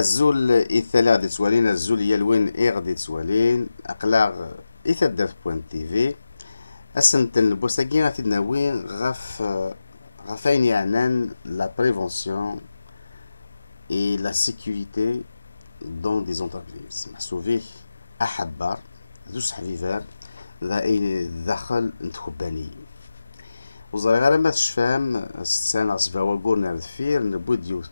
الزول إثلا غادي توالين الزول يالوين غادي توالين أقلاغ إثداف بوان تيفي أسنتن بوساكين غادي ناوين غاف أين يعنان لا بريفونسيون et la sécurité dans des entreprises محسوفيه أحبار دوس حفيفار ذا أين دخل نتخباني وزاري غير ما تشفام السنة صفاوا قولنا الفير نبود يوت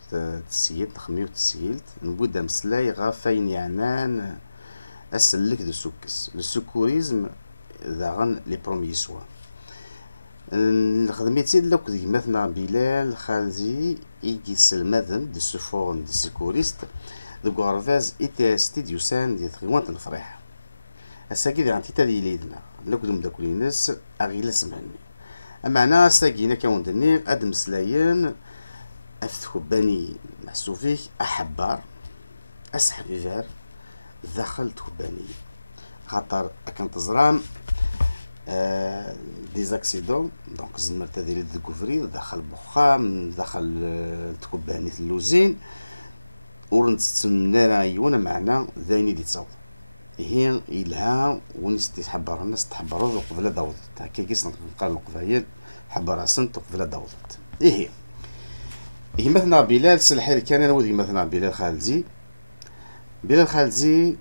تسيلت نخميو تسيلت نبود مسلاي غافين يعنان أسلك دو سوكس السكوريزم ذا غن لي بروميي سوا الخدميتي لوك ديك مثلا بلال خالدي إيكي سلمذن دي سفون دي سكوريست دو غارفاز إي تي اس تي ديوسان دي تغيوانت الفريح الساكي دي عن تيتا دي ليدنا لوك دو مداكولينس أغيلا سمعني أما أنا ساقينا كون دني أدم سلاين أفتخو باني محسوفيك أحبار أسحب فار دخلت باني خاطر أكن تزرام دي زاكسيدون دونك زمرت هذه ديكوفري دخل بخام دخل تكباني اللوزين ورنتسمنا رايونا معنا ذايني دي تصوت هي إلها ونستي تحبر الناس تحبروا قبل داوض هكا كيس نلقى القبايل حبر سنت قبل داوض هي مثلا بلال سلحير كان انا ودي مثلا بلال خالدي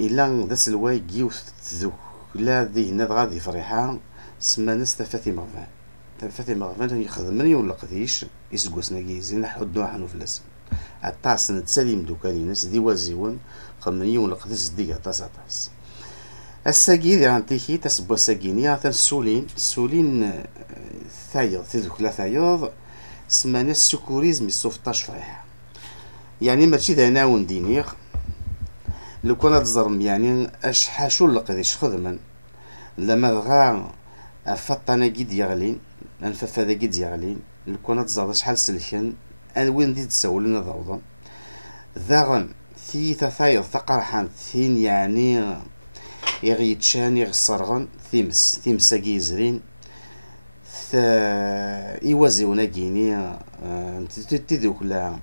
إلا داس الواي جيو تذوك لا ذي هنا غادي فريحة سما ناس تفاتي مغفان يخدمني ولا قديش يسقوسنا كيزين حدو حنو فلاس عطاس نتساليم دوكالي ناس دي وازيون خمني ولا قديش ديك عطاس الساقي ذي عندي تسبوا ساقيني سولين ثايض تذوك لا ثايض سما ناس سكوريزم السوفتاش فريحة يعني ماشي ذا ناون دينيغ لو كان تزرم يعني اش حاشو لقديش خدمن لما غا فطانا قيد يغلين انففادا قيد يغلين لو كان تزاد شحال سلكن ان وين دي تسولنا ضوضا ذاغن ثيثا ثايض ثقرحان ثين يعني يغيتشان يغصرغن ثيمس كيزرين إيوازيونا كيني تدوك لا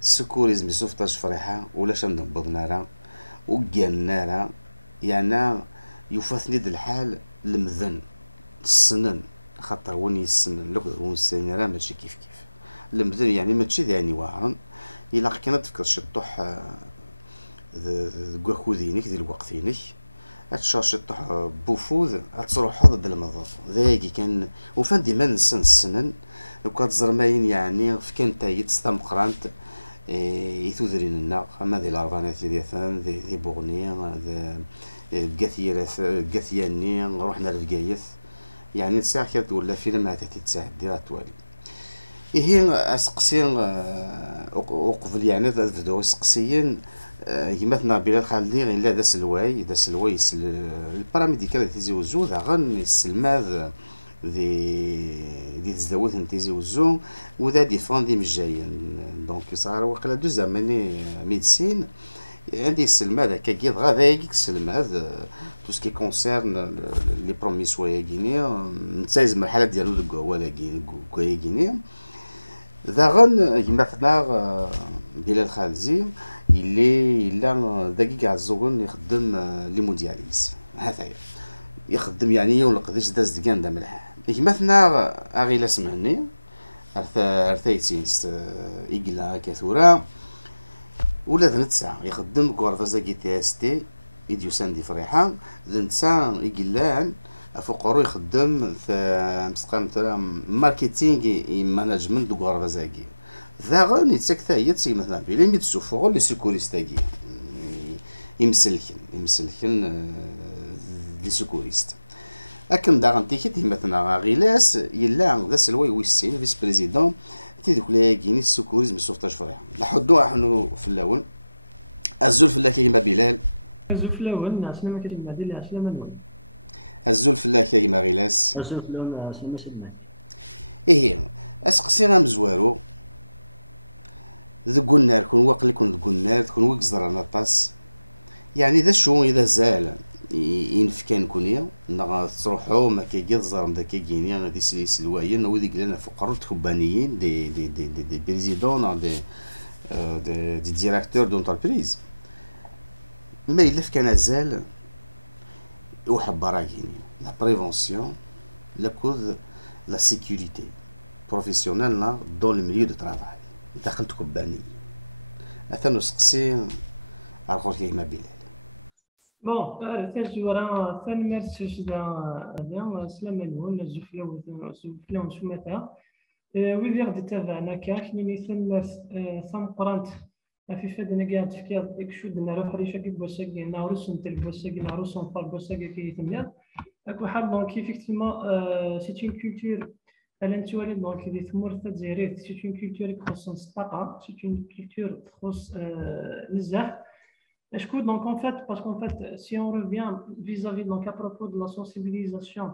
سكوريزم سوفتاش فريحة ولا شنبض نارا وقال نارا يعني يفاثني د الحال المذن السنن خاطر وني السنن لوك ون السنن راه ماشي كيف المذن يعني ماشي ذاني واعرن إلا كانت تفكر شطوح كواخودينك ديال الوقتينك هتشاش طح بوفوذ هتصروح ضد المضاف ذاكي كان وفان ديما نسن السنن لو كتزرماين يعني في كان تايت ستمقرانت يثوذرين الناق اما ذي الاربانات ديال ذي بوغني قاثياني رحنا لفقايث يعني الساعه كانت ولا فيلم هذا تتساعد توالي هي اسقسين وقبل يعني ذو اسقسيين مثلا بلال خالدي الا داس الواي الباراميديكال تيزي وزو ذا غن السلماذ ذي تزدوث تيزي وزو وذا ديفون دي مجايين دونك صار وقيلا دو زماني ميديسين عندي السلماذ هكا كيض غادا يجيك السلماذ تو سكي كونسيرن لي برومي سوايا كيني نتايز مرحله ديالو ولا كيني ذا غن مثلا بلال خالدي إلا داكي كاع الزوغن يخدم لي مودياليز هذا يخدم يعني يوم قداش داز دكان دا ملح مثلا اغيلا سمعني ارثايتينس إيكلا كثورة ولا ذنتسا يخدم كورفازا كي تي اس تي إديوسان دي فريحة ذنتسا إيكلان فوقرو يخدم مسقام ترى ماركتينغ مانجمنت دو كورفازاكي ذا غني تسكتا هي تسي مثلا بلي ميتسوفو لي سيكوريستاكي يمسلكن لي سيكوريست اكن دا غنتيكي مثلا غيلاس يلا ذا سلوي ويسين فيس بريزيدون تيدوك لا كيني السيكوريزم سوفتاج فريح نحدو حنو في الاول الزول فلا كيما بلال الزول في الاول عشنا ما كلمه ديال عشنا ما نون الزول فلا كيما غيلاس الزول في الاول عشنا ما شدنا ايه اسقسينا مزوارو ذو قلنا كون واقل كون قلنا كون وكزرنا طاس يعني ذا شو اذا زال ينفكان كونيا نغا تروحو ما كيجي زرم داك كيجيني غادي سلواين ودي قلنا فقروا تكبانيين دي بريزيدون دي دي ديراكتور دونتربريز ما إلا في كنازال وحب براكيني لا بريفونسيون لكوذ لا سيكوريتي بروفيسيونيل دون الميليو دو ترافاي داخل كوباني أثنو سقسي أرخور كيما بلال. بون تجورا ثاني مرسوش هذا سلام الون زوفلا ونشومتها ويدير دي تابعنا كاين مثل ثم قرانت في فدنا قاعد في كيا اكشود نروح ريشه كي بوساكي ناروس نتل بوساكي ناروس نفر بوساكي كي تمير اكو حال دونك effectivement c'est une culture الانتوالي دونك اللي تمر تزيريت c'est une culture تخص الطاقه c'est une culture تخص بزاف اشكو donc en fait parce qu'en fait si on revient vis-à-vis donc à propos de la sensibilisation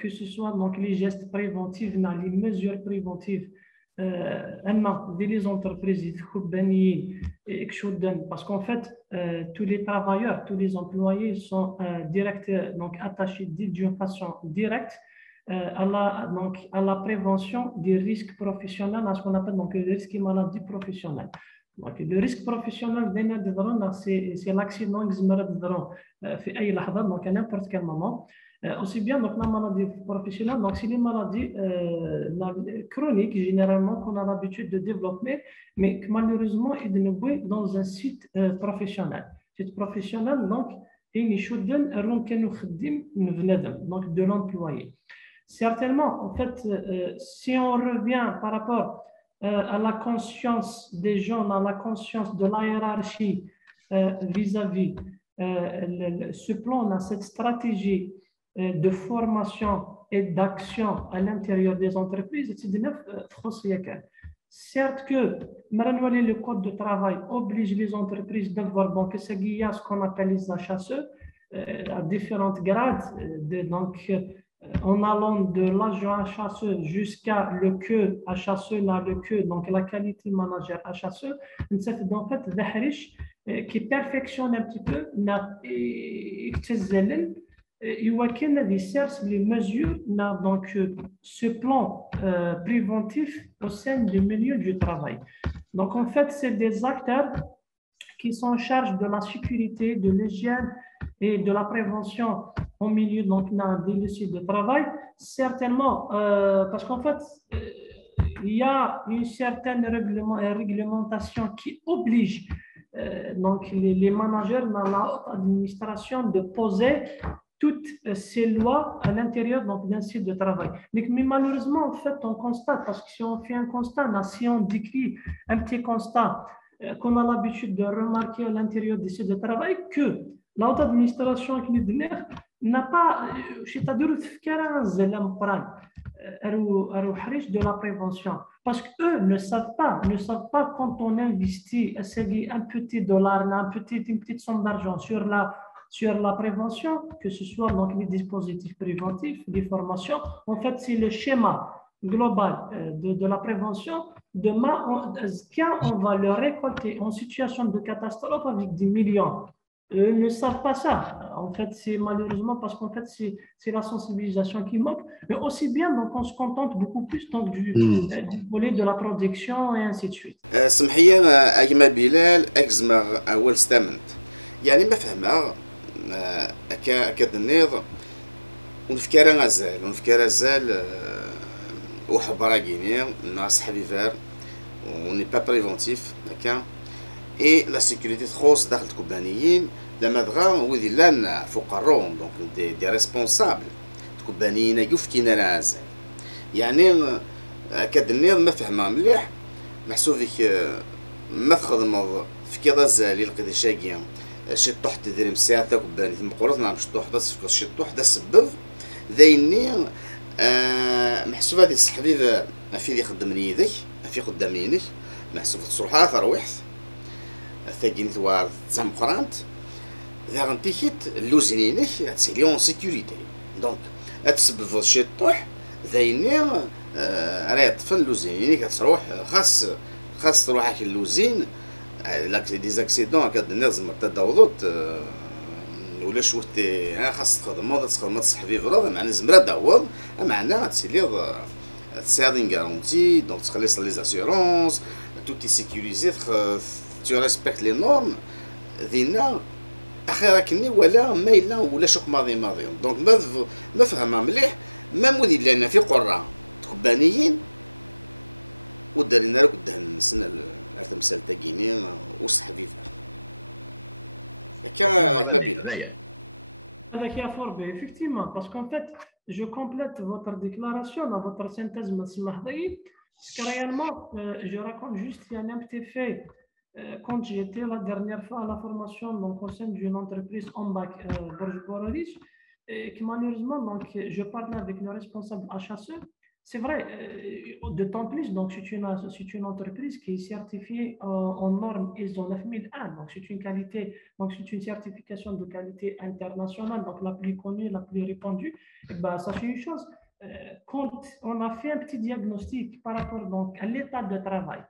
que ce soit donc les gestes préventifs les mesures préventives des les entreprises parce qu'en fait tous les travailleurs, tous les employés sont donc attachés d'une façon directe à la prévention des risques professionnels, à ce qu'on appelle donc les risques et maladies professionnelles. Donc, le risque professionnel c'est l'accident donc à n'importe quel moment. Aussi bien donc la maladie professionnelle, donc c'est les maladies chroniques généralement qu'on a l'habitude de développer, mais que malheureusement ils ne vont dans un site professionnel. Site professionnel donc il donc de l'employé. Certainement, en fait, si on revient par rapport à la conscience des gens, à la conscience de la hiérarchie vis-à-vis ce plan, cette stratégie de formation et d'action à l'intérieur des entreprises, certes que le code de travail oblige les entreprises d'avoir donc ce qu'on appelle les HSE à différents grades, donc en allant de l'agent HSE jusqu'à le queue HSE, le queue, donc la qualité manager HSE, en fait qui perfectionne un petit peu il y a des mesures donc ce plan préventif au sein du milieu du travail. Donc en fait, c'est des acteurs qui sont en charge de la sécurité, de l'hygiène et de la prévention au milieu donc des lieux de travail. Certainement, parce qu'en fait, il y a une certaine réglementation qui oblige donc les managers dans l'administration de poser toutes ces lois à l'intérieur d'un site de travail. Mais malheureusement, en fait, on constate, parce que si on fait un constat, si on décrit un petit constat qu'on a l'habitude de remarquer à l'intérieur des sites de travail, que la haute administration qui nous donne n'a pas, c'est-à-dire de la prévention. Parce qu'eux ne savent pas quand on investit un petit dollar, une petite somme d'argent sur la prévention, que ce soit donc les dispositifs préventifs, les formations. En fait, c'est le schéma global de la prévention. Demain, on va le récolter en situation de catastrophe avec des millions. Ils ne savent pas ça. En fait, c'est malheureusement parce qu'en fait, c'est la sensibilisation qui manque. Mais aussi bien, donc on se contente beaucoup plus donc, du volet de la protection et ainsi de suite. سمحية أجمل بلال أجزمر أول ستامنت يعني ما فهمها كدنيض ونفكر غزال وحبرا غينيا ناس حبيبار وني با بريفونتيف هكا اي لا سيكوريتي تخص داخل الكوبانيين لما دغا وذي لان فوق الروم دونك دي ريسبونسابل الكوبانيين يوف كينا رازال يعني كدنيض ما فهمها مليح محسوب فيك ما تخدم في كذا زالي لقيت شاقيا شي طوح تدير مساعة كوباني ثم قررت نعم شي طوح بس في شي طوح دا السبب ذايني محسوب هذه الحبيب في يخدمني يدك في قدامينك محسوب تصروحها ترويحت ثاقين ثوار تزام قرانت ذا غنتيكيت اللوزينينك تسيلي اون سيكوريتي دونك تسبب في شي طوح ذايني راه طفل اللوزينينك تروح خاص تروحك اللوزين دي زاكسيدون كدني لازم تداوضوت ولا شوتي خاص تخدم تصحفي فرض معناها زمرا داوض معناها تسيلي تساعدين غارونتي دونك تخلص لي زاسيورونس tout est sécurisé, tu respectes les normes, دينا اخيرا كني ولا ما الا ولا شوك ماضي دونك ما فهمها مليح ما مودي لنا في قرى تخبانيين ودارينا لك ودهن السنه التمثال تاكيني وصحفي هكا ما بينا هذاك يا فوربي effectivement parce qu'en fait je complète votre déclaration dans votre synthèse مسمح لي parce que réellement je raconte juste il y a un petit fait quand j'étais la dernière fois à la formation donc au sein d'une entreprise en bac Borj Borodich et que malheureusement donc je parlais avec le responsable HSE. C'est vrai, d'autant plus, donc c'est une entreprise qui est certifiée en normes ISO 9001, donc c'est une qualité, donc c'est une certification de qualité internationale, donc la plus connue, la plus répandue. Et ben, ça c'est une chose. Quand on a fait un petit diagnostic par rapport donc à l'état de travail,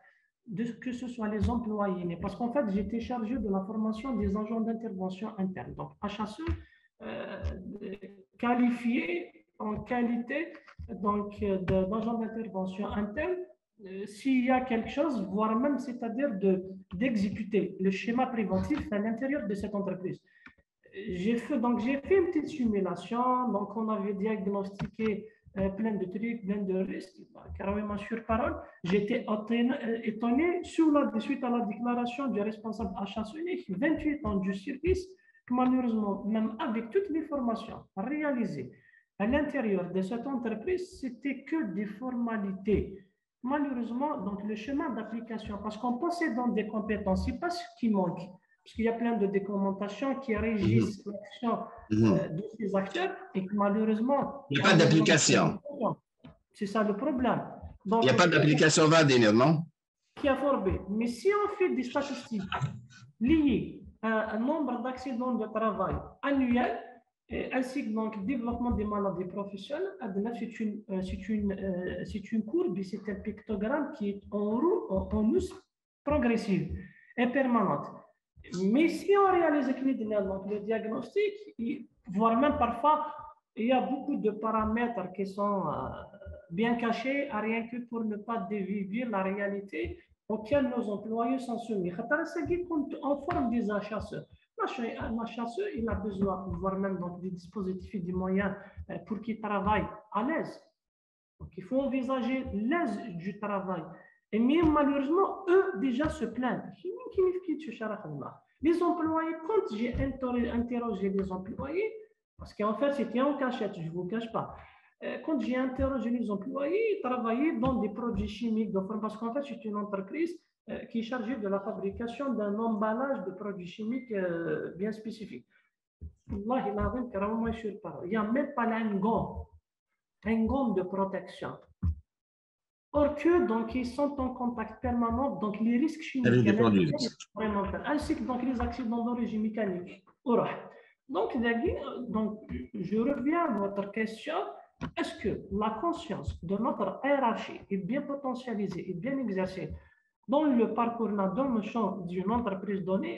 que ce soit les employés, parce qu'en fait j'étais chargé de la formation des agents d'intervention interne, donc HSE qualifiés en qualité donc d'agent d'intervention interne s'il y a quelque chose, voire même c'est-à-dire d'exécuter le schéma préventif à l'intérieur de cette entreprise. J'ai fait une petite simulation, donc on avait diagnostiqué plein de trucs, plein de risques, carrément sur parole. J'étais étonné suite à la déclaration du responsable HSE, 28 ans du service, que malheureusement, même avec toutes les formations réalisées à l'intérieur de cette entreprise, c'était que des formalités. Malheureusement, donc le chemin d'application, parce qu'en possédant des compétences, c'est pas ce qui manque, parce qu'il y a plein de documentations qui régissent l'action de ces acteurs et que malheureusement, il n'y a pas d'application. C'est ça le problème. Donc, il n'y a pas d'application VADINER, non? Qui a formé. Mais si on fait des statistiques liées à un nombre d'accidents de travail annuels, ainsi que donc le développement des maladies professionnelles, c'est une courbe, c'est un pictogramme qui est en hausse progressive et permanente. Mais si on réalise le diagnostic, voire même parfois, il y a beaucoup de paramètres qui sont bien cachés, rien que pour ne pas dévier la réalité auquel nos employés sont soumis. On forme des HSE. Un HSE, il a besoin, voire même donc, des dispositifs et des moyens pour qu'il travaille à l'aise. Donc, il faut envisager l'aise du travail. Et même malheureusement, eux déjà se plaignent. Les employés, quand j'ai interrogé les employés, parce qu'en fait, c'était en cachette, je ne vous cache pas. Quand j'ai interrogé les employés, ils travaillaient dans des produits chimiques, parce qu'en fait, c'est une entreprise qui est chargée de la fabrication d'un emballage de produits chimiques bien spécifique. Il n'y a même pas un gant de protection. Or que donc ils sont en contact permanent, donc les risques chimiques, ainsi que donc les accidents d'origine mécanique. Donc je reviens à votre question. Est-ce que la conscience de notre hiérarchie est bien potentialisée et bien exercée dans le parcours, dans le champ d'une entreprise donnée?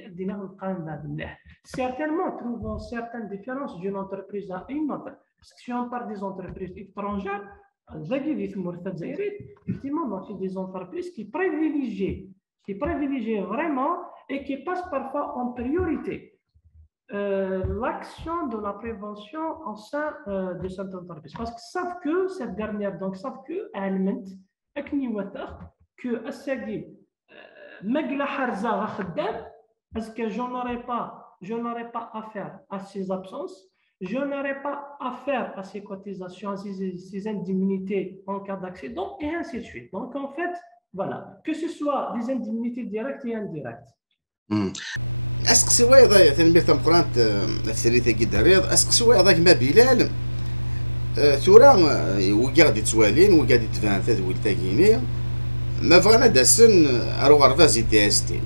Certainement, trouvons certaines différences d'une entreprise à une autre. Parce que si on parle des entreprises étrangères, effectivement, c'est des entreprises qui privilégient vraiment et qui passent parfois en priorité l'action de la prévention au sein de cette entreprise. Parce qu'ils savent que cette dernière, donc savent que parce que je n'aurai pas affaire à ces absences, je n'aurai pas affaire à ces cotisations, à ces indemnités en cas d'accident, et ainsi de suite. Donc, en fait, voilà, que ce soit des indemnités directes et indirectes. اسك سواي ضايع تنبيه تمقرانت الثريثة كده رياض اسك سواي ضايع ما بلال ثورا وقاعد يتوالين وقاعد يتفاهم تذويل تاكيني ما بغانا داسن اروغ غرفازي تي اس تي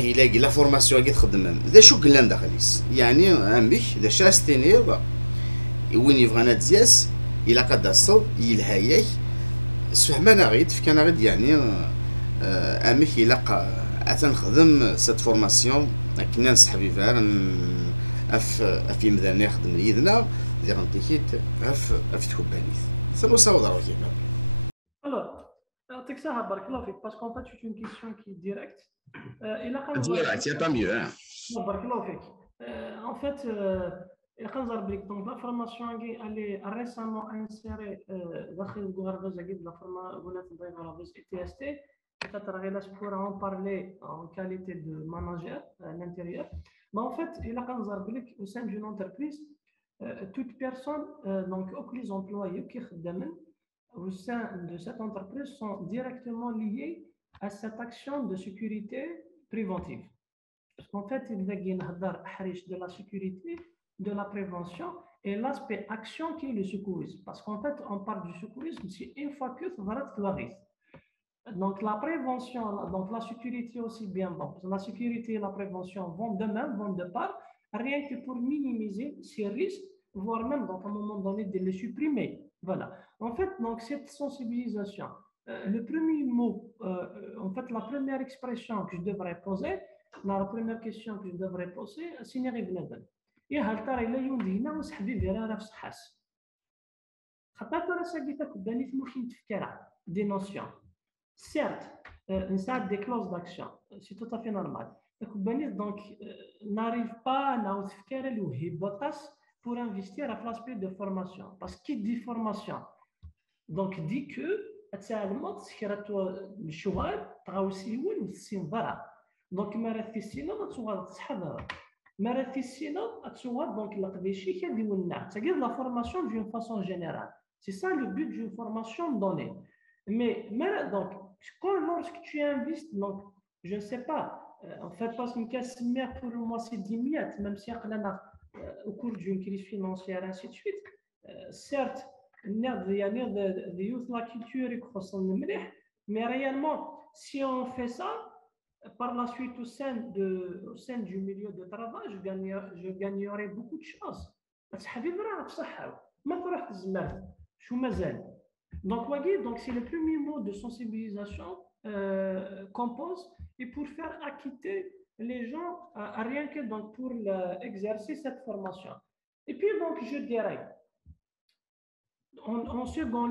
يلاقي لا فورماسيون كي تخدم ذا شو قلنا داخليس يعني امك ذا شاستيني وين يبغانا تزياس الى قد الصوب يلهايك سفهمنا غيد فكان غيد يعني امك يلاقى أتنخدم سات فورماسيون كنا نسحبي فيها في مدن يخدم يدنا ديال غنتيكيت في تكوبانيت سنوصاو ضروري Alors, ça, بارك الله فيك, parce qu'en fait c'est une question qui est directe. Il a Direct, c'est pas mieux. Hein. بارك الله فيك. En fait, donc la formation elle est récemment insérée dans le gouvernement de la formation ETST. Peut-être pour en parler en qualité de manager à l'intérieur. Mais en fait, il a au sein d'une entreprise, toute personne, donc tous les employés qui travaillent au sein de cette entreprise sont directement liés à cette action de sécurité préventive. Parce qu'en fait, il y a de la sécurité, de la prévention et l'aspect action qui est le secourisme. Parce qu'en fait, on parle du secourisme, c'est une fois que ça va être la risque. Donc la prévention, donc la sécurité aussi bien. Donc la sécurité et la prévention vont de même, vont de part, rien que pour minimiser ces risques, voire même donc à un moment donné de les supprimer. Voilà. En fait, donc cette sensibilisation, le premier mot, en fait la première expression que je devrais poser, la première question que je devrais poser, c'est بنادم. يا هل ترى إلا يوندينا وصحبي فيرا راه في صحاس. خاطر راه ساقيتك بانيت ممكن تفكرها دي نوسيون. Certes, une des clauses d'action, c'est tout à fait normal. Donc, n'arrive pas à faire le pour investir à l'aspect de formation. Parce qu'il dit formation, donc dit que donc la formation d'une façon générale. C'est ça le but d'une formation donnée. Mais donc, lorsque tu investis, donc, je ne sais pas, en fait, parce que pour moi, c'est 10 miettes, même si au cours d'une crise financière, ainsi de suite, certes, il y a la culture, mais réellement, si on fait ça, par la suite, au sein du milieu de travail, je gagnerai beaucoup de choses. Donc, c'est le premier mot de sensibilisation qu'on pose et pour faire acquitter les gens rien que donc, pour exercer cette formation. Et puis, donc, je dirais, en second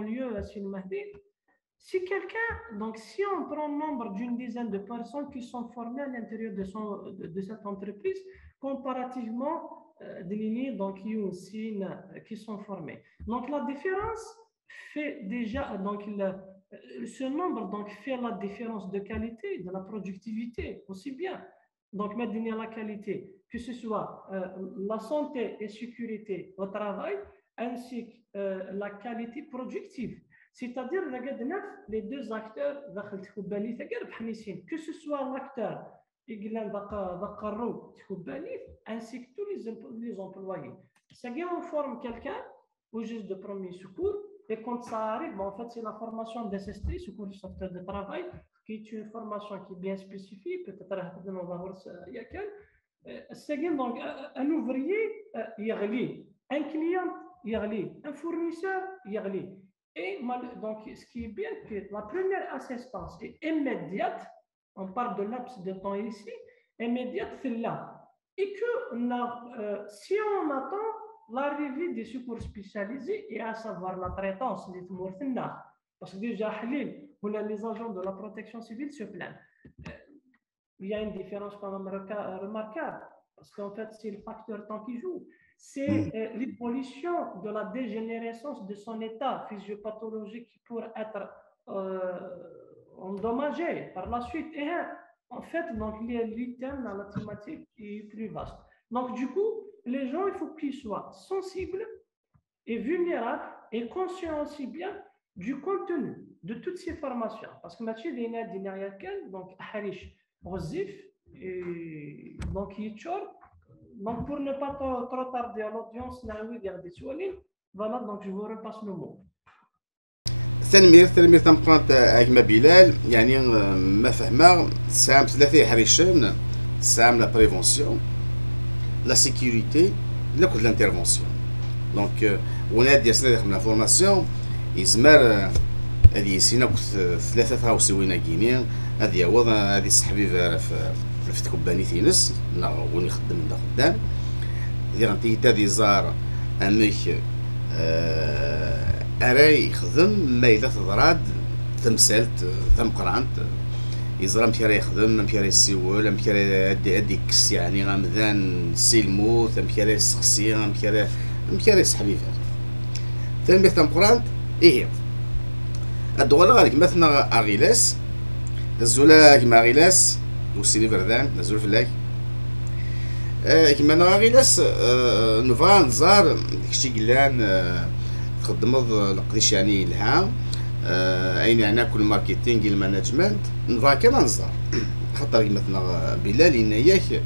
lieu, si quelqu'un, donc si on prend le nombre d'une dizaine de personnes qui sont formées à l'intérieur de cette entreprise, comparativement des lignes donc qui sont formées. Donc la différence fait déjà donc ce nombre donc fait la différence de qualité, de la productivité aussi bien. Donc maintenir la qualité, que ce soit la santé et sécurité au travail, ainsi que la qualité productive. C'est-à-dire les deux acteurs que ce soit l'acteur ainsi que tous les employés. C'est-à-dire on forme quelqu'un au juste de premier secours et quand ça arrive, en fait c'est la formation d'SST, secours du sauveteur de travail, qui est une formation qui est bien spécifique, peut-être on va voir c'est-à-dire donc un ouvrier un client un fournisseur et donc ce qui est bien que la première assistance est immédiate. On parle de laps de temps ici, immédiate, c'est là. Et que si on attend l'arrivée des secours spécialisés, et à savoir la traitance des tumeurs, parce que déjà, les agents de la protection civile se plaignent. Il y a une différence quand même remarquable, parce qu'en fait, c'est le facteur temps qui joue. C'est l'évolution de la dégénérescence de son état physiopathologique qui pourrait être endommagé par la suite. Et en fait, donc, l'item dans la thématique est plus vaste. Donc, du coup, les gens, il faut qu'ils soient sensibles et vulnérables et conscients aussi bien du contenu de toutes ces formations. Parce que Mathieu donc, Harish, Rosif, et donc, Yichor. Donc, pour ne pas trop tarder à l'audience, voilà, donc je vous repasse le mot. تنمير تنبقى أجمع بلال يعني ما فهمها سام ثلاثة حريشان سام لا بريفونسيون لا سيكوريتي لا كل الانترفونسيون دونك ونادي سنة من لا فورماسيون يزمر هذه سينا ثلاثة تراوسوينا كينيا هذه عوض هذه صحبي في تكباني تينس وين يخدم من قدام هذه غنتي تادي زار أميك أراي يخدم ما إلا تضراد تمثلت تمقرانت يزرى مكي راه يخدم مكي راه يسيول مكي راه هادي كس يعني غامدان سيلموت مكي راه يسقسي مكي راه يسحب يفار تنبيه تمقرانت إيه الدغلا غاديك مثلا أغيلاس الزولا كيما أغيلاس وسيلي فردان الزول فلاك كيما أنا أغيلاس نبغى نزار داكشي قلان تخدمض القديش يعني لها أين يعني كل ماركتينغ المانجمنت نبغى كان نزار خاطر مثلا بلال إن ياك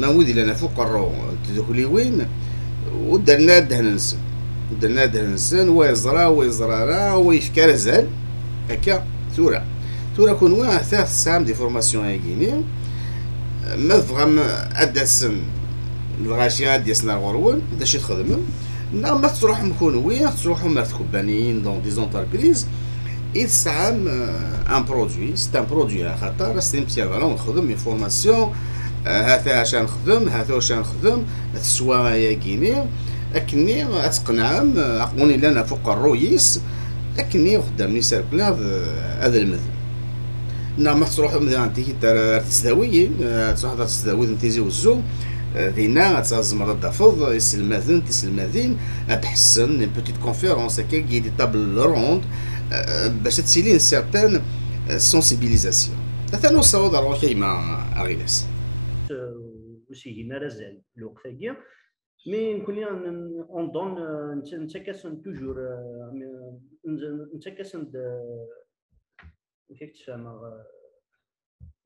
ما ودي لنا فوق الرو تدخلي وين ودرنا دهنسن درنا دهنسن ويزرا ويفكر زال هكا تورا كون وين ثلاث ساعات دي فورماسيون هاكيني ما فغام ادسن الغاشيه ديالنا الغرون داش تخدم ما تروح مكون وين تروحوا مرتكبانيين دون دي زونتربريز يتسعم ان برودوي سي ان برودوي خاطر سي متيا فالون نخدم فورماسيون هذا عشان نخدم هذا عشان نخدم تسوى ياكيني اكني اتقنعم اقوني لنا فوق الرويس اكني قدامني سيركلار هذا المثل نعم تروح مثلا انت تستداوي تروح تستداوي تنتيزي وزو دينا تزمر الدفض يسلماذين تحسن بوتيت كونفيرونس هكا كي دي طابل روند باش تسيلي سيرتان سونسيبيليزاسيون مثلا نوصلوا ضروري كيما اغيلاس وسي هنا رزال الوقفاكيا مي نكون اون دون نتكاسن توجور نتكاسن كيف تفهم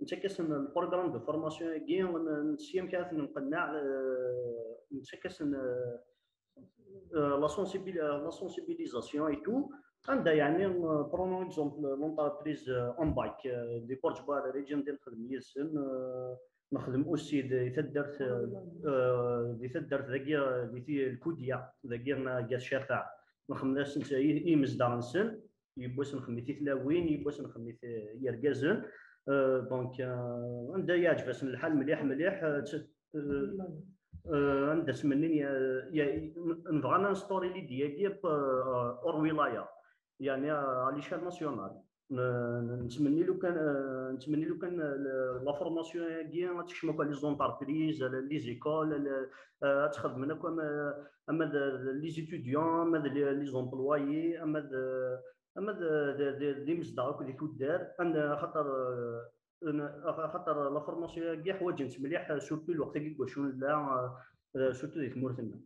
نتكاسن البروغرام دو فورماسيون كي نسيم كاع نقنع نتكاسن لا سونسيبيليزاسيون اي تو عندها يعني برونو اكزومبل لونتربريز اون بايك دي بورتبال ريجن ديال الخدمه يسن نخدم اوسي يتدرت ذاكي الكوديا ذاكي كاع الشافع نخدم ناس نتا يمزدار نسن يبوس نخميتي تلاوين يبوس نخميتي يركازن دونك عندها يعجبس الحال مليح عندها تمنين نبغى نستوري لي ديالي اور ولايه يعني على ليشال ناسيونال نتمنى لو كان لا فورماسيون كاع تشمل لي زونتربريز لي زيكول تخدمنا اما لي ستوديون اما لي زومبلوايي اما دي مصداق اللي تدار انا خاطر لا فورماسيون كاع حوايج مليح سورتو الوقت كي شنو لا سورتو ديك مورتنا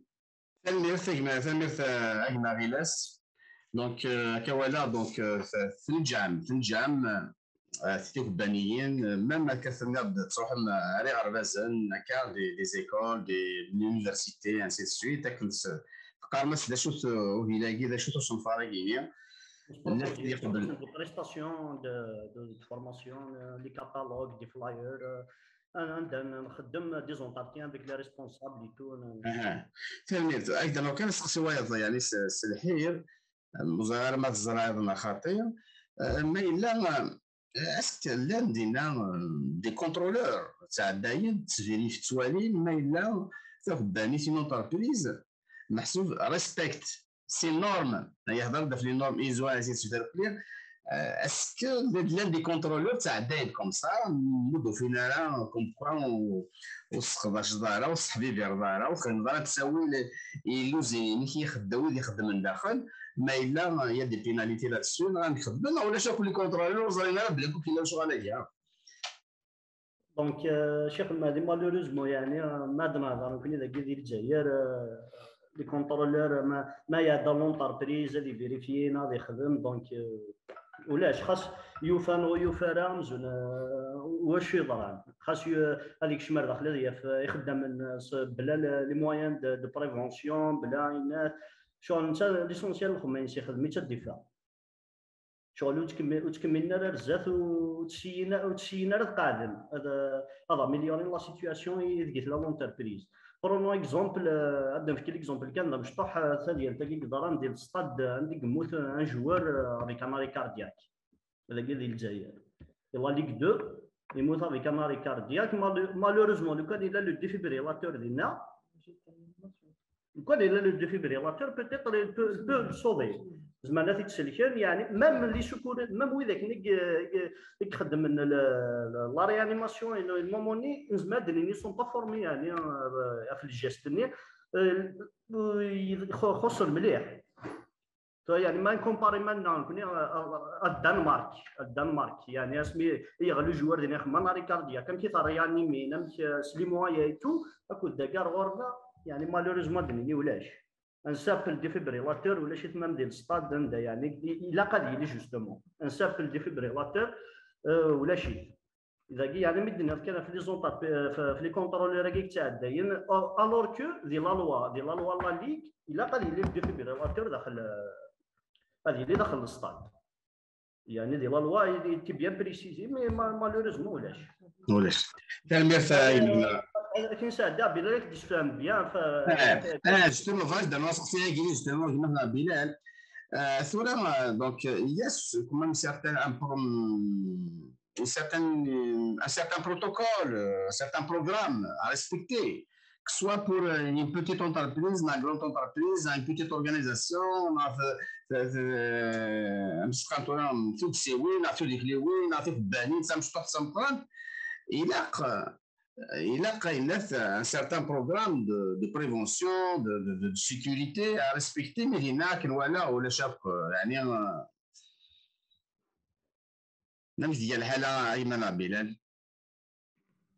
ثمرت اجمع غيلاس دونك كوالا دونك في الجام تيكوبانيين ميم كثرنا تروح ري غربازن هكا دي زيكول دي لونيفرسيتي انسي دو سويت قارمس دا شوت وهيلاكي دا شوت صنفاريين الناس اللي يقبل بريستاسيون دو فورماسيون لي كاتالوج دي فلاير انا نخدم دي زونتارتيان افيك لي ريسبونسابل فهمت ايضا لو كان سقسي وايض يعني الحير مزارع ما الزراعه خاطئ ما الا اسك لان دينا دي كونترولور تاع داين تسفيري في التوالين ما الا تاخداني سي نونتربريز محسوب ريسبكت سي نورم يهضر في لي نورم ايزو اسي سوبر اسكو لان دي كونترولور تاع داين كوم سا نودو فينا راه كومبرون وسخداش دارا وصحبيبي دارا وخنضرا تساوي يلوزي كي يخدم من داخل ما الا يا دي بيناليتي لاسو غنخدم ولا شاف لي كونترولور زرينا بلا كي لا شغل كاع دونك شيخ المهدي مالوريزمون يعني ما عندنا هضره كاين داك ديال الجزائر لي كونترولور ما يا دا لونتربريز اللي فيريفينا اللي يخدم دونك ولاش خاص يوفر مزون واش يضران خاص هذيك الشمال داخل يخدم بلا لي موان دو بريفونسيون بلا الناس شغل انت ليسونسيال الخميس يخدم حتى الدفاع شغل وتكملنا راه بزاف وتشينا راه قادم هذا مليوني لا سيتوياسيون ديال لا لونتربريز برونو اكزومبل عندنا في كل اكزومبل كان مشطوح ديال تاكي قدران ديال السطاد عندك موت ان جوار افيك ان اري كاردياك هذا ديال الجزائر لا ليغ 2 يموت افيك ان اري كاردياك مالوريزمون لو كان الى لو ديفيبريلاتور ديالنا لو كان الى لو ديفيبريلاتور بيتيتر بو سوفي زعما تيتسلكن يعني ميم اللي شكون ميم وذاك اللي كيخدم من لا ريانيماسيون الموموني زعما اللي سون با فورمي يعني في الجيست خص مليح يعني ما نكومباري مالنا الدنمارك يعني اسمي يغلو جوار ديال خما ناري كارديا كم كي ريانيمي نم سليمو يا تو اكو دكار غورنا يعني مالوريزمون دني ولاش انسابل ديفيبريلاتور ولا شي تمام ديال السطاد ندا يعني الا قاد يلي جوستومون انسابل ديفيبريلاتور ولا شي اذا يعني مدنا كان في لي زونطاب في لي كونترولور كي تعداين الور كو دي لا لوا لا ليغ الا قاد يلي ديفيبريلاتور داخل هذه اللي داخل السطاد يعني دي لا لوا تي بيان بريسيزي مي مالوريزمون ولاش تنمير فاهم كاين ساعه بلال تفهم بيان جوستومون فاش درنا سقسيه كاين جوستومون كنا بلال ثورة دونك يس كومام un certain protocole, un certain programme à respecter, que ce soit pour une petite entreprise, une grande entreprise, une petite organisation, il a un certain programme de prévention, de sécurité à respecter, mais il y a qui ou le chef, نمشي ديال الحاله ايمن بلال.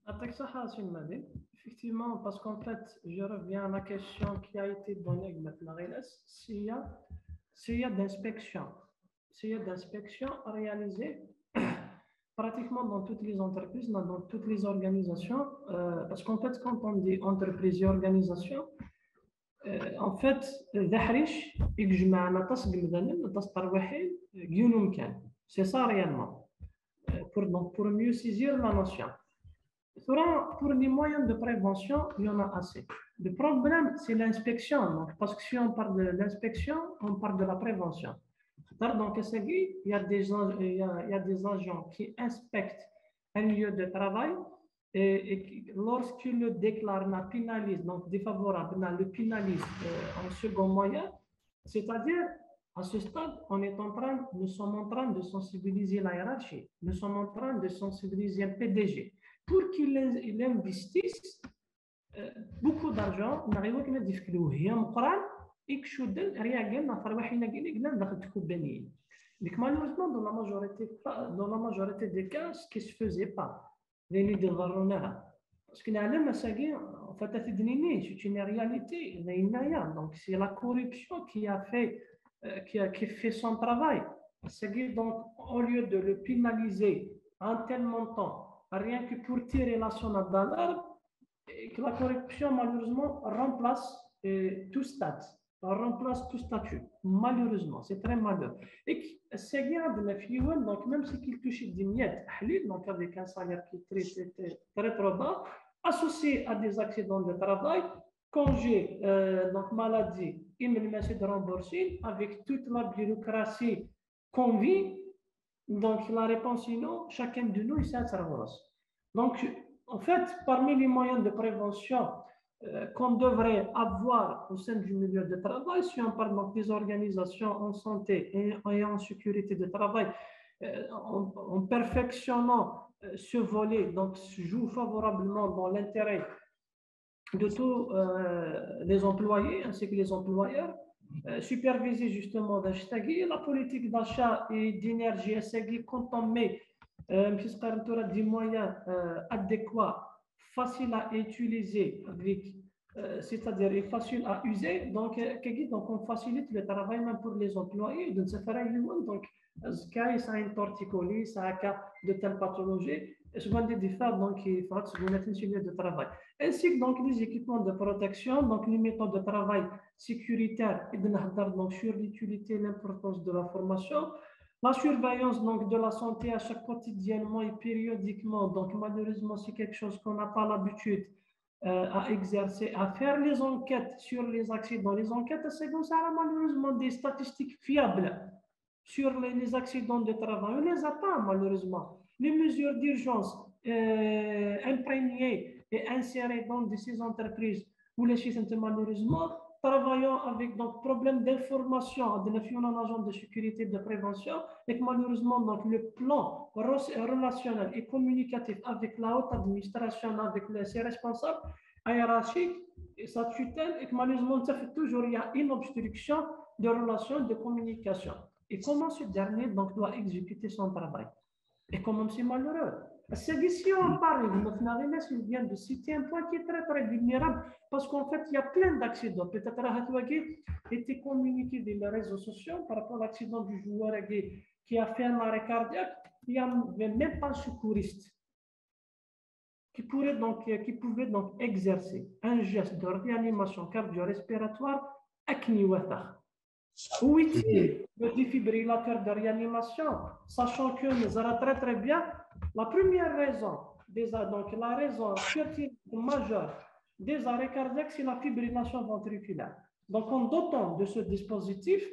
يعطيك الصحة سي مهدي. Effectivement, parce qu'en fait, je reviens à la question qui a été donnée maintenant, s'il y a d'inspection réalisée pratiquement dans toutes les entreprises, dans toutes les organisations, parce qu'en fait, quand on dit entreprise et organisation, en fait, c'est ça réellement. Pour mieux saisir la notion. Pour les moyens de prévention, il y en a assez. Le problème, c'est l'inspection. Parce que si on parle de l'inspection, on parle de la prévention. Donc, il y a des agents qui inspectent un lieu de travail et lorsqu'ils le déclarent, pénalisent, donc défavorable, le pénalise en second moyen, c'est-à-dire à ce stade, nous sommes en train de sensibiliser la hiérarchie, nous sommes en train de sensibiliser un PDG pour qu'il investisse beaucoup d'argent. Malheureusement, dans la majorité des cas, ce qui ne se faisait pas, parce que en fait, c'est une réalité. Donc, c'est la corruption qui fait son travail. C'est donc, au lieu de le pénaliser un tel montant, rien que pour tirer la sonnette d'alarme, que la corruption, malheureusement, remplace tout statut. Malheureusement, c'est très malheureux. Et c'est bien de la fille, donc même si il touche des miettes, donc avec un salaire qui est très trop bas, associé à des accidents de travail, congé, donc maladie, il me de rembourser avec toute la bureaucratie qu'on vit. Donc la réponse est non, chacun de nous il s'intéresse. Donc en fait, parmi les moyens de prévention qu'on devrait avoir au sein du milieu de travail, si on parle donc des organisations en santé et en sécurité de travail, en perfectionnant ce volet, donc se joue favorablement dans l'intérêt de tous les employés ainsi que les employeurs, superviser justement la politique d'achat et d'énergie, quand on met des moyens adéquats, faciles à utiliser, c'est-à-dire facile à user, donc on facilite le travail même pour les employés. Donc, ça a une torticolis, ça a de telles pathologies. Souvent des femmes donc il faut se de travail, ainsi que donc les équipements de protection, donc les méthodes de travail sécuritaires et donc sur l'utilité et l'importance de la formation, la surveillance donc de la santé à chaque quotidiennement et périodiquement. Donc malheureusement c'est quelque chose qu'on n'a pas l'habitude à exercer, à faire les enquêtes sur les accidents. Les enquêtes, c'est comme ça malheureusement des statistiques fiables sur les accidents de travail. On ne les a pas malheureusement. Les mesures d'urgence imprégnées et insérées dans ces entreprises où les chiffres malheureusement travaillant avec donc problème d'information de un agent de sécurité de prévention et que malheureusement donc le plan relationnel et communicatif avec la haute administration, avec ses responsables hiérarchiques et sa tutelle, et que malheureusement ça fait toujours il y a une obstruction de relations de communication. Et comment ce dernier donc doit exécuter son travail? Et comment c'est malheureux. Si on parle, il vient de citer un point qui est très très vulnérable parce qu'en fait il y a plein d'accidents. Peut-être que été communiqué dans les réseaux sociaux par rapport à l'accident du joueur qui a fait un arrêt cardiaque. Il n'y avait même pas un secouriste qui pouvait donc exercer un geste de réanimation cardio-respiratoire à Kniwata. Où est-il le défibrillateur de réanimation, sachant que nous avons très très bien la première raison, donc la raison majeure des arrêts cardiaques, c'est la fibrillation ventriculaire. Donc en dotant de ce dispositif,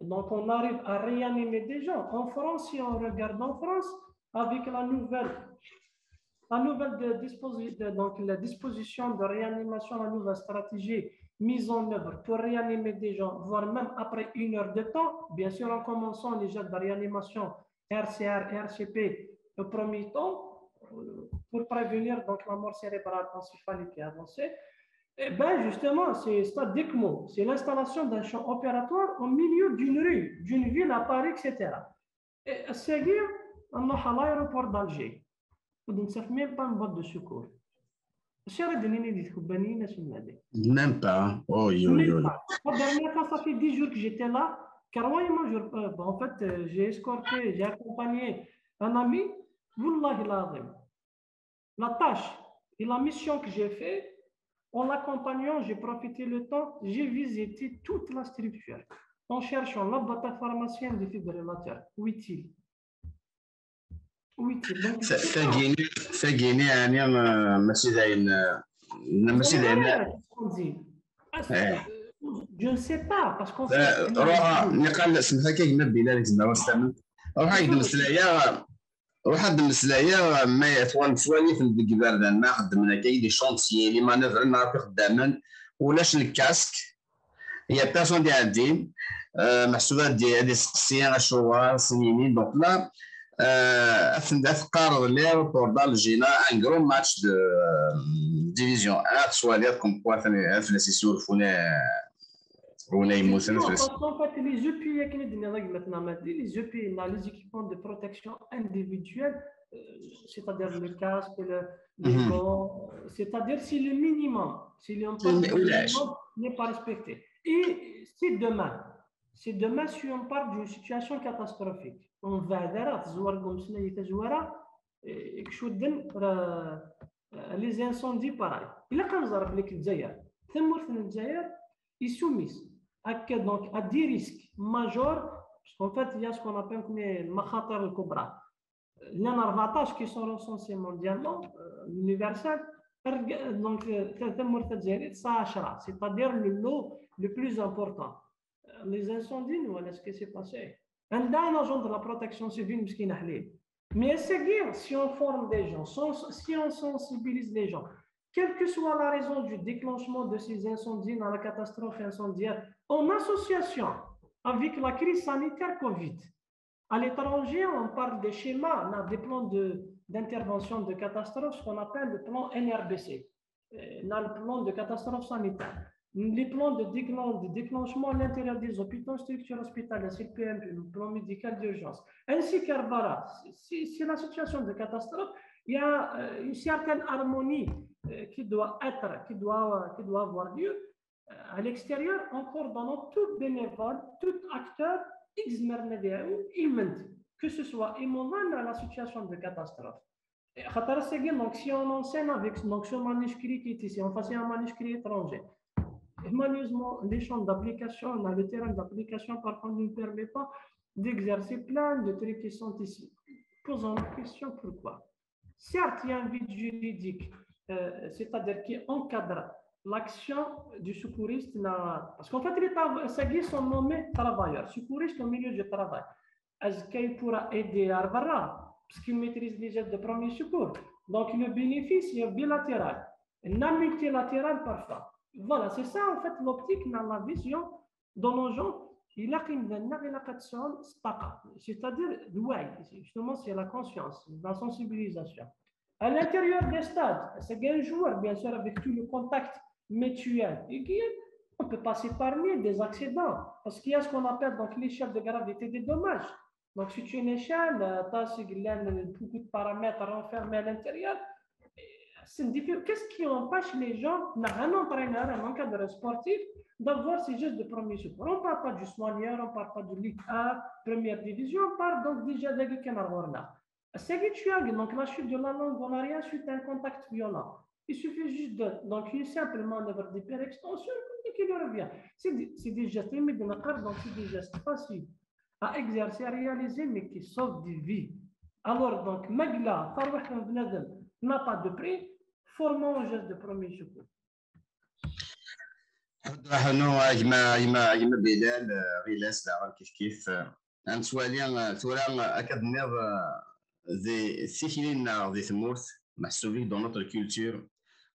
donc on arrive à réanimer des gens. En France, si on regarde en France, avec la nouvelle donc la disposition de réanimation, la nouvelle stratégie mise en œuvre pour réanimer des gens, voire même après 1 heure de temps, bien sûr en commençant les gestes de réanimation RCR et RCP au premier temps, pour prévenir donc la mort cérébrale encéphalique et avancée. Et bien justement, c'est DECMO, c'est l'installation d'un champ opératoire au milieu d'une rue, d'une ville à Paris, etc. Et seguir, on a à l'aéroport d'Alger. Vous ne savez même pas une boîte de secours. Même pas. Oh, yo, yo. La dernière fois, ça fait 10 jours que j'étais là. Car moi, en fait, j'ai accompagné un ami. La tâche et la mission que j'ai faite, en l'accompagnant, j'ai profité le temps, j'ai visité toute la structure en cherchant la boîte à pharmacien de défibrillateur. Où est-il? ثقيني يعني ماشي داين Je ne sais pas parce qu'on روح نقال سمحك كيما بلال كنا نستعمل روح هاد المسلايه ما يثوان فواني في الكبار ما خدمنا كاين دي شونتيي لي مانوفر نعرف خداما ولاش الكاسك هي بيرسون ديال الدين محسوبات ديال سقسيه شوار سنينين دونك لا أفكار l'aéroport d'Alger un gros match de division 1 soit l'air comme quoi c'est sûr en fait les EPI les équipements de protection individuelle, c'est-à-dire le casque, les gants, c'est-à-dire si le minimum, si le minimum n'est pas respecté. Et c'est demain si on parle d'une situation catastrophique. On va les incendies pareil. Il a quand ils soumettent à des risques majeurs, parce qu'en fait, il y a ce qu'on appelle les makhatar al-kubra. Il y en a 14 qui sont recensés mondialement, universel. Donc, c'est-à-dire le lot le plus important. Les incendies, voilà ce qui s'est passé. Un agent de la protection civile, mais si on forme des gens, si on sensibilise les gens, quelle que soit la raison du déclenchement de ces incendies dans la catastrophe incendiaire, en association avec la crise sanitaire Covid. À l'étranger, on parle des schémas, on a des plans d'intervention de catastrophe, ce qu'on appelle le plan NRBC, le plan de catastrophe sanitaire. Les plans de déclenchement à l'intérieur des hôpitaux, structures hospitalières, CPMP, le plan médical d'urgence, ainsi qu'Arbara. Si la situation de catastrophe, il y a une certaine harmonie qui doit avoir lieu à l'extérieur, en coordonnant tout bénévole, tout acteur, que ce soit émouvant à la situation de catastrophe. Donc, si on enseigne avec ce manuscrit qui est ici, on fait un manuscrit étranger. Malheureusement, les champs d'application, le terrain d'application, parfois, ne permet pas d'exercer plein de trucs qui sont ici. Posons la question pourquoi. Certes, il y a un vide juridique, c'est-à-dire qui encadre l'action du secouriste. Parce qu'en fait, les SAGI sont nommés travailleurs, secouristes au milieu du travail. Est-ce qu'il pourra aider à Arbara parce qu'il maîtrise les gestes de premier secours? Donc, le bénéfice est bilatéral, non multilatéral parfois. Voilà, c'est ça en fait l'optique, la vision dans nos gens. Il a c'est-à-dire justement c'est la conscience, la sensibilisation. À l'intérieur des stades, c'est un joueur, bien sûr, avec tout le contact mutuel. On peut pas s'épargner des accidents, parce qu'il y a ce qu'on appelle donc l'échelle de gravité des dommages. Donc, c'est une échelle, tu as beaucoup de paramètres renfermés à l'intérieur. Qu'est-ce qui empêche les gens, un entraîneur, un encadreur sportif, d'avoir ces gestes de premier secours? On ne parle pas du soigneur, on ne parle pas de Ligue A, première division, on parle donc déjà de l'Icanarwana. C'est donc la chute de la langue en arrière suite à un contact violent. Il suffit juste de, donc une simple manœuvre d'hyperextension et qu'il revient. C'est des gestes immédiats, donc c'est des gestes faciles à exercer, à réaliser, mais qui sauvent des vies. Alors donc, Magla, n'a pas de prix, formons un geste de premier secours. راح يما بلال غيلاس داغ كيف غنتوالي ثورا اكاد نيض ذي سيكلين ذي ثمورت محسوبين دون نوتر كولتور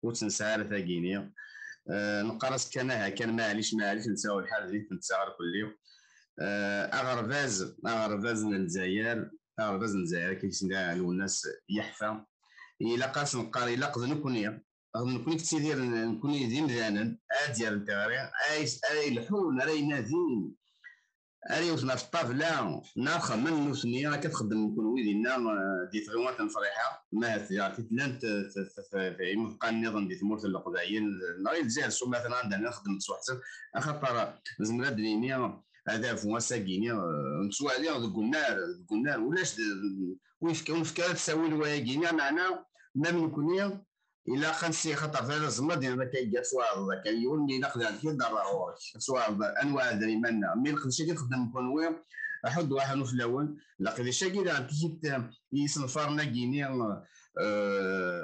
وتنسار ثاقينيا نقرص كان معليش نساو الحال اللي تنسار كل يوم اغرباز الجزائر كيسنا الناس يحفى الا قاس نقاري لا قد نكون كتير نكون يدين مزيانا ديال التغري اي الحول راي نادين اري وصلنا في الطابله ناخذ من نوثني راه كتخدم نكون ويدينا دي ثغوات نفريحه ما تلانت في مبقى النظام دي ثمورت القضايين ناري الجزائر سو مثلا عندنا نخدم تسوحتن خاطر زمرا دنيا هذا فوا ساكينيا نسوا عليها قلنا ولاش ونفكر تساوي الواقينيا معنا ما نكونيا الا خنسي خطر في الزمر ديالنا كيجا سواعد كيولي ناخذ عندك ضروري سواعد انواع دريمنا مي نخدمش كنخدم كونوي احد واحد في الاول لقيت شاكي عندك يصنفرنا كينيا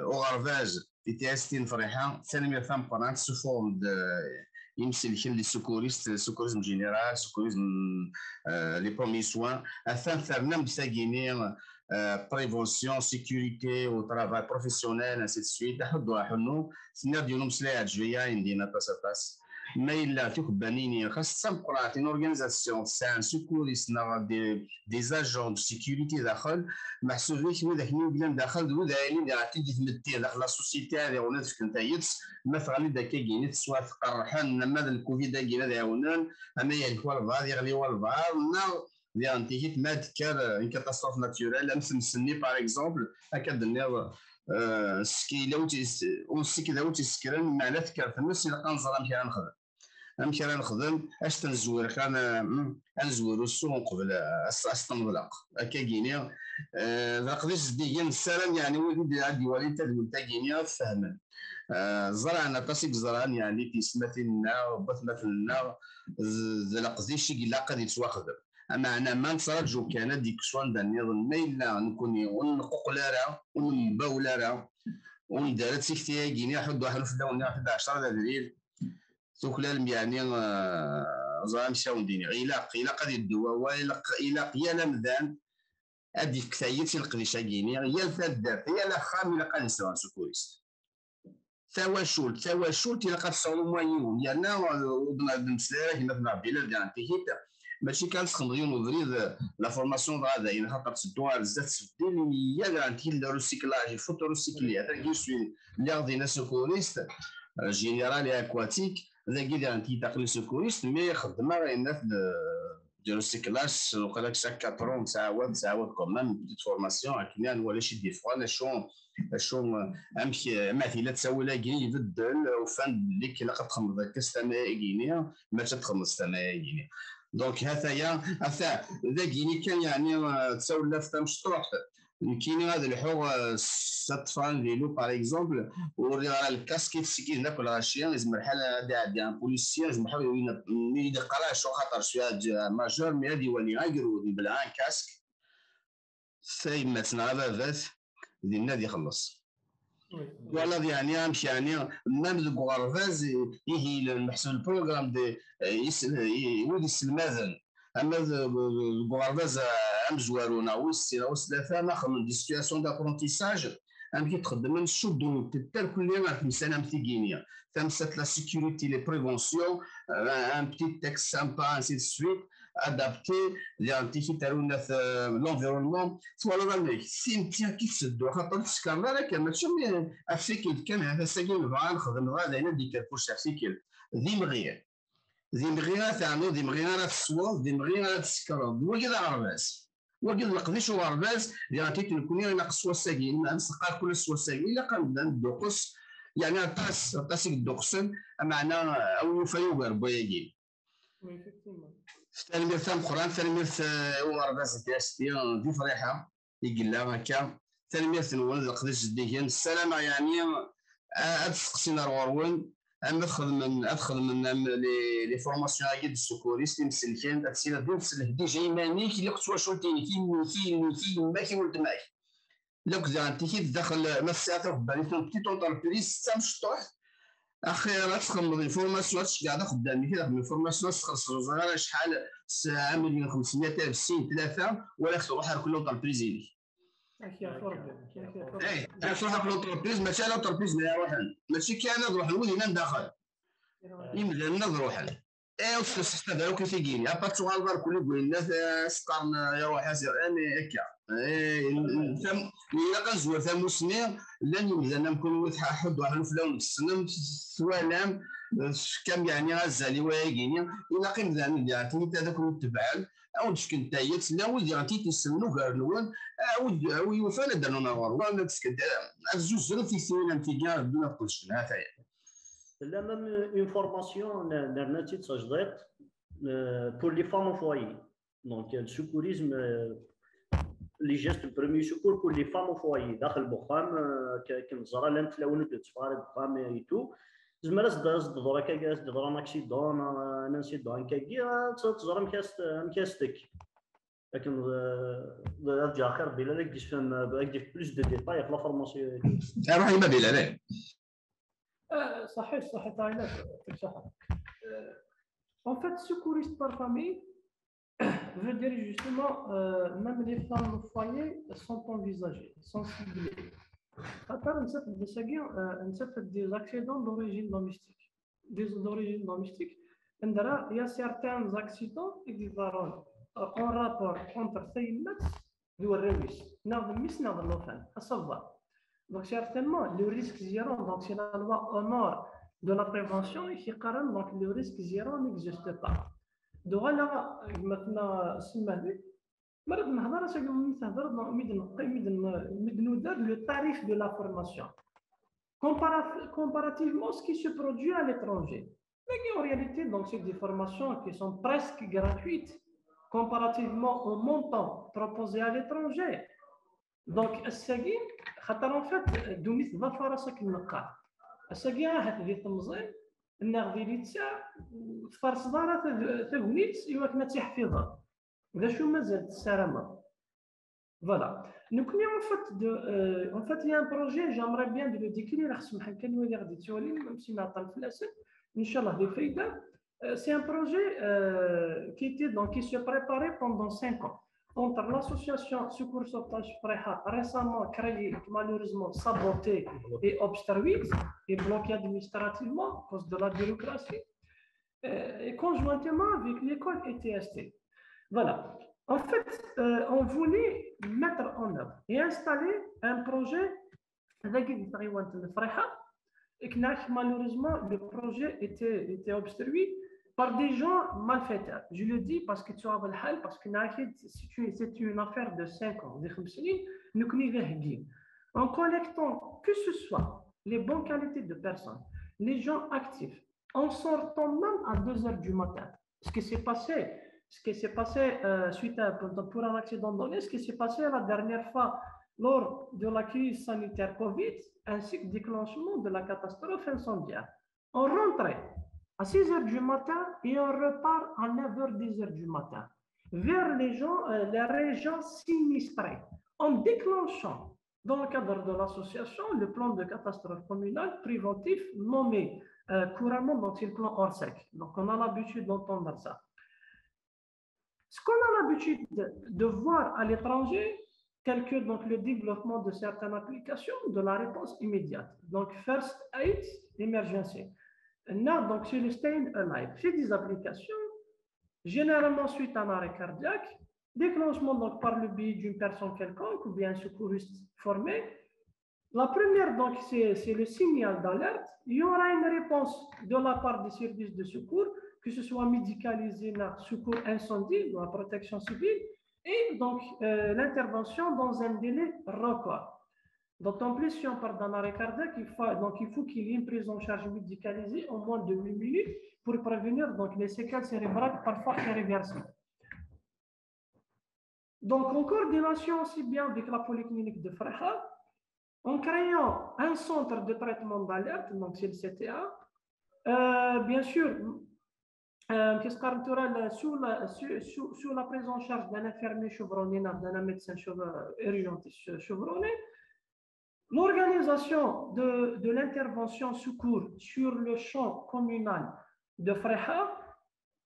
او غارفاج تي اس فريحه ثاني فام برانت سو فورم يمثل كل لي سكوريزم جينيرال سكوريزم لي برومي سوان افان ثرنا مساكيني بريفونسيون سيكوريتي وترافاي بروفيسيونيل انسي دو سويت حدوا حنو سنير ديالهم سلاعات جويه يندينا باس باس ما الا تخبانيني خاص تنقرات ان اورغانيزاسيون سان سيكوريست دي زاجون دو سيكوريتي داخل محسوبيش وذاك اللي داخل وذاين اللي غادي تمدي داخل لا سوسيتي هذه وناس كنتايتس ما فغالي داك كاينين سوا تقرحن ما الكوفيد كاين داونان اما يلكوا البعض يغليوا البعض ديال انتيكيت ما تكر ان كاتاستروف ناتورال امس مسني باغ اكزومبل هكا دنيا سكي لو ونسكي لو تسكرن ما لا تكر فمس الا كنزرا مشي نخدم اش تنزور كان نزور السوق قبل استنطلق هكا كاينيا نقدرش ديال السلام يعني وليد عندي وليد تدول تاكينيا فهمن زرعنا تاسيك زرعن يعني تسمثلنا وبثمثلنا زلقزي شي لا قد يتواخذ اما انا ما نتراجو كان ديك شوان داني ما الا نكوني ونقوق لارا ونباولارا وندارت سيكتيا كينيا حد واحد في داون 11 ابريل ثوكلال يعني زرا مشاو نديني الا قد الدواء وإلا يا مذان ادي كتايت القديشه كينيا يا الفات دارت يا لا خام الا قد نسوا سكوريست تواشول تي لقات صالو موين يانا ودنا بنسلاك مثلا بلاد ديال تيهيت ماشي كنسخنديون وفريد لا فورماسيون هذا يعني خاطر تسدوها بزاف تسدين يا عندي لو ريسيكلاج فوتو ريسيكلي هذا كي سوي اللي غادي سكوريست جينيرال اكواتيك هذا كي عندي تاقلي سكوريست مي خدمه غير الناس ديال الريسيكلاج وقالك شاك 4 ساعات كومام بيت فورماسيون كاين ولا شي دي فوا شو امشي مثلا تسوي لا كيني يبدل وفان اللي كي قد تخمض كاستماء كينيا ما تخمض استماء كينيا دونك هذايا ذا كيني كان يعني تساوي لا فتا مشطوح كاين هذا الحوغ 7 فران فيلو باغ اكزومبل وري على الكاسكيت سكين ناكل راشيان لازم الحاله ديال ان بوليسيان لازم يحاول يقرا شو خاطر شويه ماجور مي هذه ولي غيروا بالعين كاسك ساي مثلا هذا ديال النادي يخلص ولا يعني امشي يعني مام ذو غرفاز يهي المحسن البروغرام دي يودي السلماذن اما ذو غرفاز ام زوارونا وسلاثه ناخذ من دي سيتوياسيون دابرونتيساج أنا كيتخدم من الشدو تتر كل يوم في سنة في غينيا تمسات لا سيكوريتي لي بريفونسيون ان بتي تكست سامبا انسي دو سويت ادابتي لانتيفي تاعنا في لونفيرونمون سوالا بالك سيمتيا كيف سدو خاطر تسكر راه كان ماشي افسيكل كان هذا ساكن بغا نخدم هذا هنا ديك الكوش افسيكل ذي مغير ذي مغير تاعنو ذي مغير راه الصواب ذي مغير راه تسكر هو كذا عرباس وقد نقديش وغرباز يعني تيكون ينقص وساقين نسقى كل السواساقين الا قنبدا ندوقس يعني طاس الدوقسن معنا او يفايو غربايجي ثاني مثال اخرى ثاني مثال وغرباز دياستي دي فريحه يقلا هكا ثاني مثال ولد القديس الديان السلامه يعني ادسقسينا روارون ادخل من لي فورماسيون هاكي السكوريست المسلكين اتسير دوس الهدي جاي مانيك اللي قلت واش قلتيني كي ماكي ولد ماك لو كذا انت كي تدخل مسات بالي في بتيت اونتربريز حتى مشطوح اخيرا تخدم الفورماسيون قاعد خدامي كي نخدم الفورماسيون تخلص صغيره شحال ساعه 1,500,000 سين ثلاثه ولا تروح كل اونتربريز ليك ايه تروح لونتربريز ماشي لونتربريز ماشي كان نروح لوين ندخل يمكن نروح ايه وستة دارو كيف يجيني ابا تشوغال كل يقول الناس سقارن يروح يسير اني هكا الا كنزور ثم سنين لن يمزنا نكون حد واحد فلان السنم سوالام كم يعني غزالي ويجيني الا قيم ذا يعني هذاك متبعل او تشكل تايت لا ولدي غادي تسنو كارلون او يوفانا دانونا وانا تسكت الزوز في سنين انت جا بدون كلشي هذا لا ميم اون فورماسيون درنا تجديد pour les femmes au foyer donc le secourisme les gestes de premier secours pour les femmes au foyer داخل بخام كنزرا لان تلاون تفارق بخام اي تو زعما داز درا كاس درا اكسيدون انا نسيت دون كاكي تزرا مكاستك لكن رجع اخر بلا لك ديش بلوس دو ديتاي في لا فورماسيون روحي ما بلا لا صحيح صح. En fait, secouriste par famille veut dire justement même les femmes au foyer sont envisagées, sont ciblées. Des accidents d'origine domestique. Il y a certains accidents qui varient en rapport entre ces et le risque. À savoir. Donc certainement, le risque zéro, donc c'est la loi au nord de la prévention et qui carrément donc le risque zéro n'existe pas. Donc là, maintenant, c'est magnifique. Le tarif de la formation comparativement à ce qui se produit à l'étranger. Mais en réalité, donc c'est des formations qui sont presque gratuites comparativement au montant proposé à l'étranger. Donc, الساقين خاطر en fait دوميت ظفر راسك النقاط الساقين هذه التنظيم النغدي اللي تاع تفرس دارة تغنيت يوكنا تحفيظها إذا شو مازال السلامة voilà donc en fait il y a un projet j'aimerais bien de le décrire خصم حنا كان ولا غادي تولي ماشي نعطل في الاسد ان شاء الله بفايدة c'est un projet qui se préparait pendant 5 ans entre l'association Secours Sauvetage Freha, récemment créée, malheureusement sabotée et obstruée et bloquée administrativement à cause de la bureaucratie, et conjointement avec l'école ETST. Voilà. En fait, on voulait mettre en œuvre et installer un projet avec Freha, et que malheureusement le projet était obstrué par des gens malfaiteurs. Je le dis parce que tu as le hal, parce que c'est une affaire de 5 ans, en collectant que ce soit les bonnes qualités de personnes, les gens actifs, en sortant même à 2 heures du matin. Ce qui s'est passé suite pour un accident donné, ce qui s'est passé la dernière fois lors de la crise sanitaire Covid, ainsi que le déclenchement de la catastrophe incendiaire. On rentrait à 6 heures du matin et on repart à 9 heures, 10 heures du matin vers les régions sinistrées en déclenchant dans le cadre de l'association le plan de catastrophe communale préventif nommé couramment dans le plan ORSEC. Donc on a l'habitude d'entendre ça. Ce qu'on a l'habitude de voir à l'étranger, tels que donc, le développement de certaines applications de la réponse immédiate. Donc, First Aid Emergency. Là, donc, c'est le Staying Alive. C'est des applications, généralement suite à un arrêt cardiaque, déclenchement donc, par le biais d'une personne quelconque ou bien un secouriste formé. La première, donc, c'est le signal d'alerte. Il y aura une réponse de la part des services de secours, que ce soit médicalisé, le secours incendie ou la protection civile, et donc l'intervention dans un délai record. D'autant plus si on parle d'un arrêt cardiaque, il faut qu'il y ait une prise en charge médicalisée en moins de 8 minutes pour prévenir donc, les séquelles cérébrales parfois irréversibles. Donc, en coordination aussi bien avec la polyclinique de Freha, en créant un centre de traitement d'alerte, donc c'est le CTA, bien sûr, sous la prise en charge d'un infirmier chevronné, d'un médecin urgentiste chevronné, l'organisation de l'intervention secours sur le champ communal de Freha,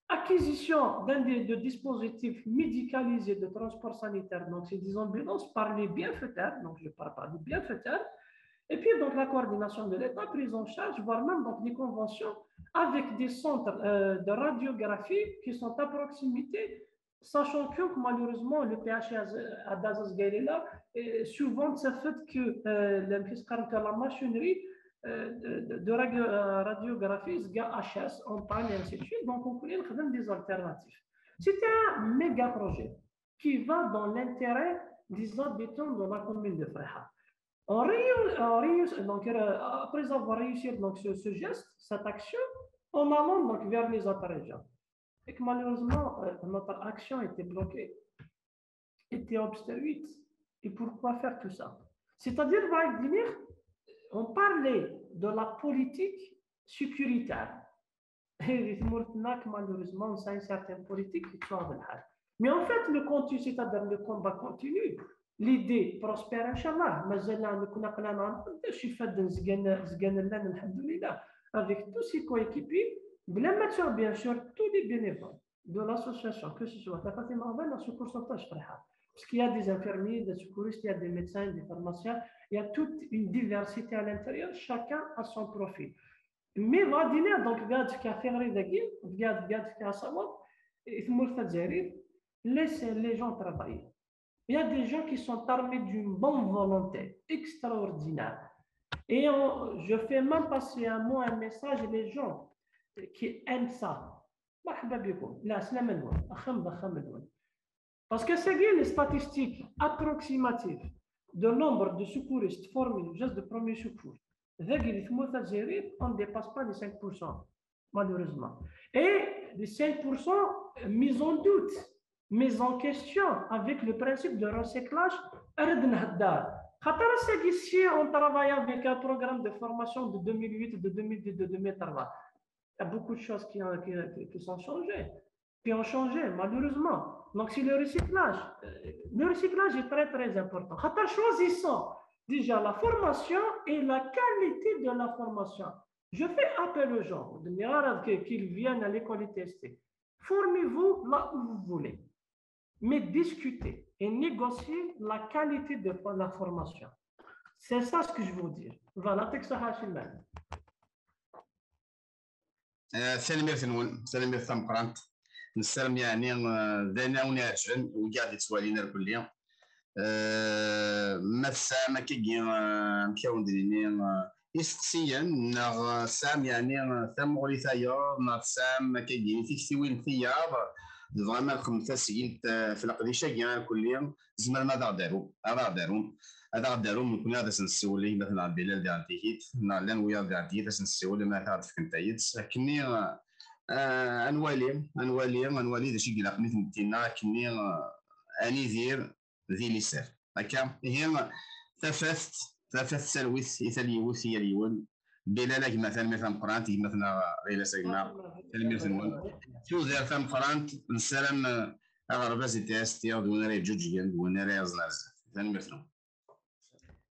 acquisition de dispositifs médicalisés de transport sanitaire, donc c'est des ambulances par les bienfaiteurs, donc je parle pas des bienfaiteurs, et puis donc la coordination de l'État, prise en charge, voire même donc des conventions avec des centres de radiographie qui sont à proximité, sachant que malheureusement le PHI à Dazaz Gaïla, souvent ça fait que la machinerie de radiographie HS en panne et ainsi de suite, donc on connaît des alternatives. C'était un méga projet qui va dans l'intérêt des habitants de la commune de Freha. Donc, après avoir réussi donc, ce geste, cette action, on allant donc, vers les autres régions. Et que malheureusement, notre action était bloquée, était obstruite. Et pourquoi faire tout ça? C'est-à-dire, on parlait de la politique sécuritaire. Et malheureusement, c'est une certaine politique qui change le hal. Mais en fait, le contenu, c'est-à-dire le combat continue. L'idée prospère, Inch'Allah. Avec tous ses coéquipiers, bien sûr, tous les bénévoles de l'association, que ce soit la secours sauvetage, parce qu'il y a des infirmiers, des secouristes, il y a des médecins, des pharmaciens, il y a toute une diversité à l'intérieur, chacun a son profil. Mais va dire donc regarde ce qu'a fait Ridagil, regarde ce qu'a Sawab, et laissez les gens travailler. Il y a des gens qui sont armés d'une bonne volonté extraordinaire. Et je fais même passer un mot, un message, les gens qui aiment ça. Parce que c'est les statistiques approximatives de nombre de secouristes formés juste de premier secours. On ne dépasse pas les 5%, malheureusement. Et les 5% mis en doute, mis en question avec le principe de recyclage. Ici, on travaille avec un programme de formation de 2008, de 2010, de 2013. Il y a beaucoup de choses qui sont changées, qui ont changé, malheureusement. Donc, c'est le recyclage. Le recyclage est très, très important. Choisissons déjà la formation et la qualité de la formation. Je fais appel aux gens, qu'ils viennent à l'école tester. Formez-vous là où vous voulez, mais discutez et négociez la qualité de la formation. C'est ça ce que je veux dire. Voilà, سلمي ثم قرانت نسلم يعني ذانا ونعجن وقاعد يتوالينا الكلية ما كي مكاون ديني يسقسيا نغ سام يعني ثم غريثايا نغ سام كي في وين ثياب فغاما خمسة سينت في القديشة كيا كلية زمان ما هذا دارو ممكن هذا سنسولي مثلا بلال ديال تيكيت نعلن ويا ديال تيكيت سنسولي ما تعرف كنتايت لكني انوالي ذا شي قلقني تمتينا كني اني ذي ليسر هكا هي ثفث سلويث يثليوث هي اليون بلال مثلا قرانت مثلا غير سيدنا تلميذ نون شو ذا ثم قرانت نسلم اغرب زي تيستي دون ري جوجيان دون ري زناز ثاني مثلا